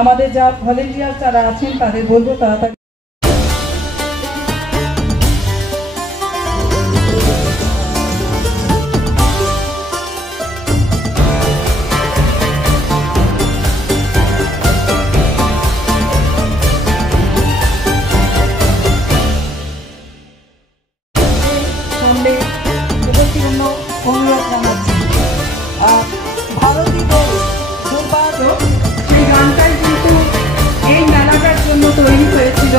আমাদের যা ভলেন্টিয়ার যারা আছেন তাদের বলবো তাড়াতাড়ি অনুরোধ জানাচ্ছি। ভারতী বউ দুর্ভাগ্য সেই গানটাই কিন্তু এই মেলাটার জন্য তৈরি হয়েছিল।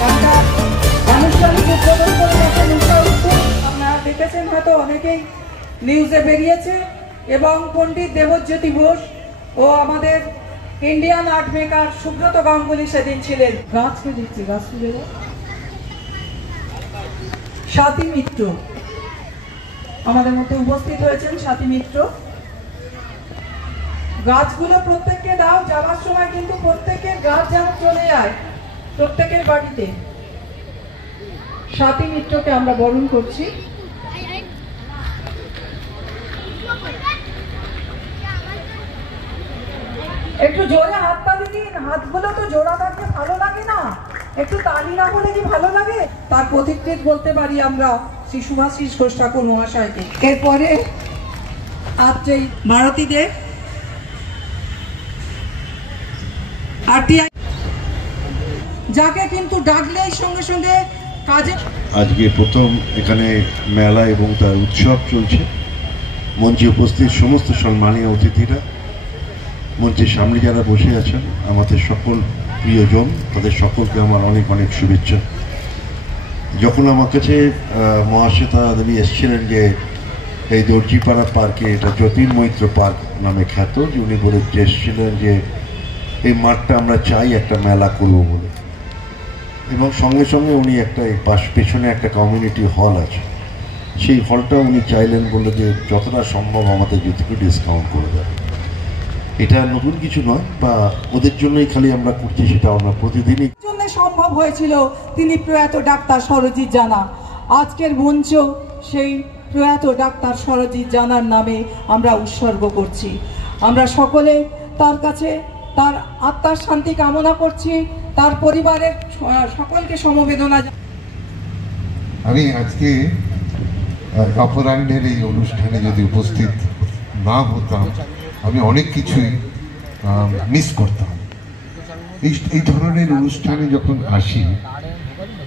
গানটা আনুষ্ঠানিক উদ্বোধন করে গেছেন উষা উত্তম, আপনারা দেখেছেন হয়তো অনেকেই নিউজে বেরিয়েছে, এবং পণ্ডিত দেবজ্যোতি বোস ও আমাদের Indian art maker Subrata Ganguly সেদিন ছিলেন। গাছকে দিচ্ছি, গাছ তুলে দাও। স্বাতী মিত্র আমাদের মধ্যে উপস্থিত হয়েছেন। স্বাতী মিত্র, গাছগুলো প্রত্যেককে দাও, যাওয়ার সময় কিন্তু প্রত্যেকের গাছ যেন চলে যায় প্রত্যেকের বাড়িতে। স্বাতী মিত্রকে আমরা বরণ করছি। একটু জোরে হাততালি দিন, হাতগুলো তো জোড়া থাকলে ভালো লাগে না, একটু তালি না হলে কি ভালো লাগে? তার প্রতিকৃত বলতে পারি আমরা শ্রী সুভাষিস ঘোষ ঠাকুর মহাশয়কে। এরপরে আজকে ভারতী দেব আরটিআই, যাকে কিন্তু ডাকলেই সঙ্গে সঙ্গে কাজে। আজকে প্রথম এখানে মেলা এবং তার উৎসব চলছে। মঞ্চে উপস্থিত সমস্ত সম্মানীয় অতিথিরা, মঞ্চের সামনে যারা বসে আছেন, আমাদের সকল প্রিয়জন, তাদের সকলকে আমার অনেক অনেক শুভেচ্ছা। যখন আমার কাছে মহাশ্বেতা দেবী এসেছিলেন যে এই দর্জিপাড়া পার্কে, এটা যতীন মৈত্র পার্ক নামে খ্যাত, যে উনি বলে এসেছিলেন যে এই মাঠটা আমরা চাই একটা মেলা করবো বলে, এবং সঙ্গে সঙ্গে উনি একটা পেছনে একটা কমিউনিটি হল আছে, সেই হলটা উনি চাইলেন বলে যে যতটা সম্ভব আমাদের যতটুকু ডিসকাউন্ট করে দেবে। এটা নতুন কিছু নয়, বা ওদের জন্যই খালি আমরা করছি সেটা আমরা প্রতিদিনই জন্য সম্ভব হয়েছিল। তিনি প্রয়াত ডাক্তার সরজিৎ জানা। আজকের মঞ্চ সেই প্রয়াত ডাক্তার সরজিৎ জানার নামে আমরা উৎসর্গ করছি। আমরা সকলে তার কাছে তার আত্মার শান্তি কামনা করছি, তার পরিবারের সকলকে সমবেদনা। আমি আজকে অপরাহ্নের এই অনুষ্ঠানে যদি উপস্থিত না হতাম, আমি অনেক কিছুই মিস করতাম। এই ধরনের অনুষ্ঠানে যখন আসি,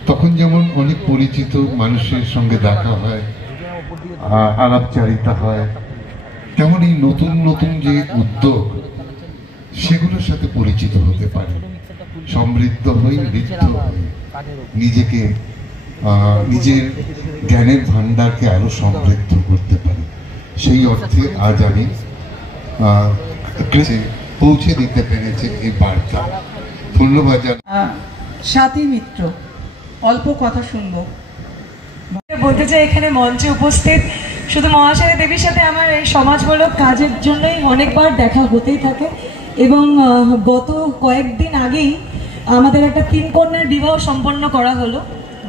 তখন যেমন অনেক পরিচিত মানুষের সঙ্গে দেখা হয়, আলাপচারিতা হয়, তেমন এই নতুন নতুন যে উদ্যোগ, সেগুলোর সাথে পরিচিত হতে পারি, সমৃদ্ধ হই, ঋদ্ধ হই, নিজেকে নিজের জ্ঞানের ভান্ডারকে আরো সমৃদ্ধ করতে পারি। সেই অর্থে আজ আমি পৌঁছে দিতে পেরেছে এই বার্তা। ধন্যবাদ। স্বাতী মিত্র, অল্প কথা শুনবো। বলতে চাই এখানে মঞ্চে উপস্থিত শুধু মহাশয়া দেবীর সাথে আমার এই সমাজমূলক কাজের জন্যই অনেকবার দেখা হতেই থাকে, এবং গত কয়েকদিন আগেই আমাদের একটা 3 কন্যার বিবাহ সম্পন্ন করা হলো।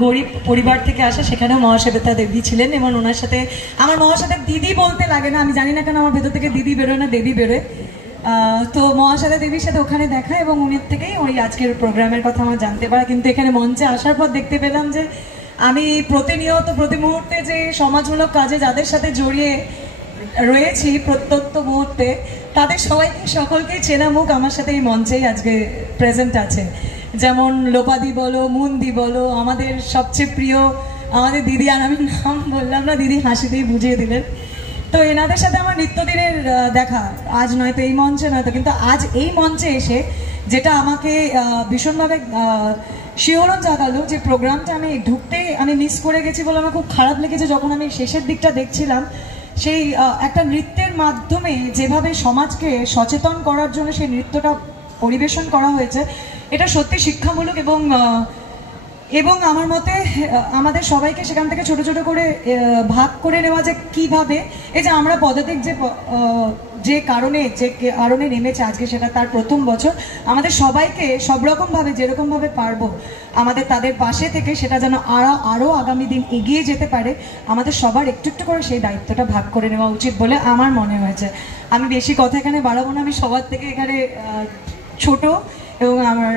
গরিব পরিবার থেকে আসা, সেখানেও মহাশ্বেতা দেবী ছিলেন, এবং ওনার সাথে আমার মহাশ্বেতা দিদি বলতে লাগে না, আমি জানি না কেন আমার ভেতর থেকে দিদি বেরোয় না, দেবী বেরোয়। তো মহাশ্বেতা দেবীর সাথে ওখানে দেখা, এবং উনির থেকেই ওই আজকের প্রোগ্রামের কথা আমার জানতে পারা। কিন্তু এখানে মঞ্চে আসার পর দেখতে পেলাম যে আমি প্রতিনিয়ত প্রতি মুহূর্তে যে সমাজমূলক কাজে যাদের সাথে জড়িয়ে রয়েছি প্রত্যন্ত মুহূর্তে, তাদের সকলকেই চেনা মুখ আমার সাথে এই মঞ্চেই আজকে প্রেজেন্ট আছে। যেমন লোপাদি বলো, মুন্দি বলো, আমাদের সবচেয়ে প্রিয় আমাদের দিদি, আর আমি নাম বললাম না, দিদি হাসিতেই বুঝিয়ে দিলেন। তো এনাদের সাথে আমার নিত্যদিনের দেখা, আজ নয়তো এই মঞ্চে, নয়তো কিন্তু আজ এই মঞ্চে এসে যেটা আমাকে ভীষণভাবে শিহরণ জাগালো, যে প্রোগ্রামটা আমি ঢুকতেই আমি মিস করে গেছি বলে আমার খুব খারাপ লেগেছে। যখন আমি শেষের দিকটা দেখছিলাম, সেই একটা নৃত্যের মাধ্যমে যেভাবে সমাজকে সচেতন করার জন্য সেই নৃত্যটা পরিবেশন করা হয়েছে, এটা সত্যি শিক্ষামূলক, এবং আমার মতে আমাদের সবাইকে সেখান থেকে ছোট ছোট করে ভাগ করে নেওয়া, যে কিভাবে এই যে আমরা পদাতিক যে কারণে নেমেছে আজকে, সেটা তার প্রথম বছর, আমাদের সবাইকে সব রকমভাবে যেরকমভাবে পারবো আমাদের তাদের পাশে থেকে সেটা যেন আরও আগামী দিন এগিয়ে যেতে পারে, আমাদের সবার একটু একটু করে সেই দায়িত্বটা ভাগ করে নেওয়া উচিত বলে আমার মনে হয়েছে। আমি বেশি কথা এখানে বাড়াবো না, আমি সবার থেকে এখানে ছোট এবং আমার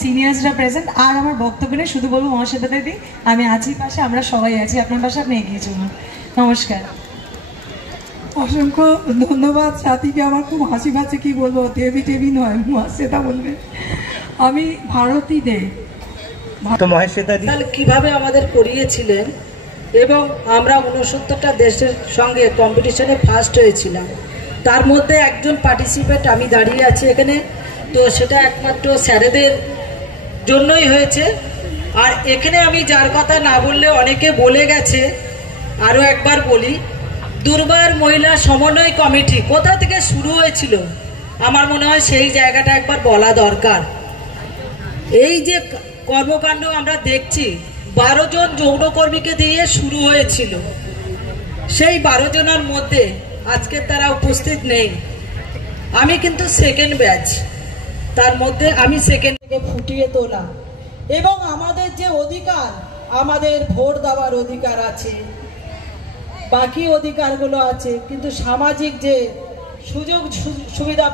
সিনিয়র্সরা প্রেজেন্ট। আর আমার বক্তব্য নেই, শুধু বলবো মহাশ্বেতা দিদি আমি আছি পাশে, আমরা সবাই আছি আপনার পাশে, আপনি এগিয়ে চলুন। নমস্কার। অসংখ্য ধন্যবাদ সাথীকে। আমার খুব হাসি পাচ্ছে, কি বলবো, দেবী টেবি নয়, মহাশ্বেতা বলবে। আমি ভারতী দে। কিভাবে আমাদের করিয়েছিলেন এবং আমরা 69টা দেশের সঙ্গে কম্পিটিশনে ফার্স্ট হয়েছিলাম, তার মধ্যে একজন পার্টিসিপেন্ট আমি দাঁড়িয়ে আছি এখানে, তো সেটা একমাত্র স্যারেদের জন্যই হয়েছে। আর এখানে আমি যার কথা না বললে অনেকে বলে গেছে, আরও একবার বলি, দুর্বার মহিলা সমন্বয় কমিটি কোথা থেকে শুরু হয়েছিল আমার মনে হয় সেই জায়গাটা একবার বলা দরকার। এই যে কর্মকাণ্ড আমরা দেখছি, 12 জন যৌনকর্মীকে দিয়ে শুরু হয়েছিল, সেই 12 জনের মধ্যে আজকে তারা উপস্থিত নেই। আমি কিন্তু সেকেন্ড ব্যাচ, তার মধ্যে আমি সেকেন্ড থেকে ফুটিয়ে তোলা এবং আমাদের যে অধিকার, আমাদের ভোট দেওয়ার অধিকার আছে, বাকি অধিকারগুলো আছে, কিন্তু সামাজিক যে সুযোগ সুবিধা